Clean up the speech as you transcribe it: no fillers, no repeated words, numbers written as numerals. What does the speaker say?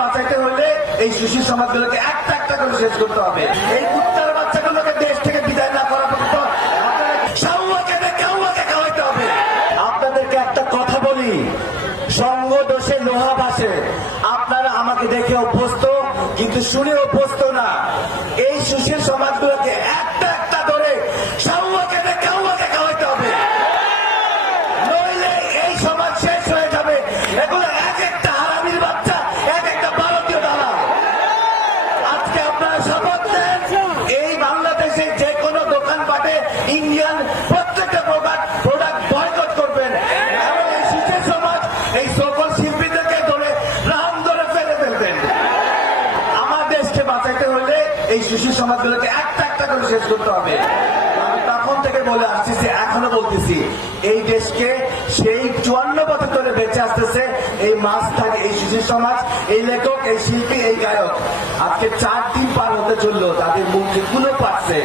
বাঁচাইতে হলে এই সুশীল সমাজগুলোকে একটা একটা করে শেষ করতে হবে। এই কুত্তার বাচ্চাগুলোকে দেশ থেকে বিদায় না করা পর্যন্ত খাওয়াইতে হবে। আপনাদেরকে একটা কথা বলি, সঙ্গ দোষে লোহা ভাসে। আপনারা আমাকে দেখে অভ্যস্ত, কিন্তু শুনে অভ্যস্ত না। এই সুশীল সমাজগুলোকে একটা একটা ধরে খাওয়াইতে হবে, নইলে এই সমাজ শেষ হয়ে যাবে। এগুলো এক একটা হারামির বাচ্চা, এক একটা ভারতীয় দালাল। আজকে আপনারা শপথ নেন, এই বাংলাদেশে যে কোনো দোকানপাটে ইন্ডিয়ান প্রত্যেকটা প্রোডাক্ট বয়কট করবেন এবং এই সুশীল সমাজ এই সকল শিল্পীদেরকে ধরে প্রাণ ধরে ফেলে ফেলবেন। আমার দেশকে বাঁচাইতে হলে এই সুশীল সমাজগুলোকে একটা একটা করে শেষ করতে হবে। আমি তখন থেকে বলে আসতেছি, এখনো বলতেছি, এই দেশকে সেই 54 বছর ধরে বেঁচে আসতেছে এই মাছ থাকে, এই সুশীল সমাজ, এই লেখক, এই শিল্পী, এই গায়ক। আজকে 4 দিন পার হতে চললো, তাদের মুখ যেগুলো পাচ্ছে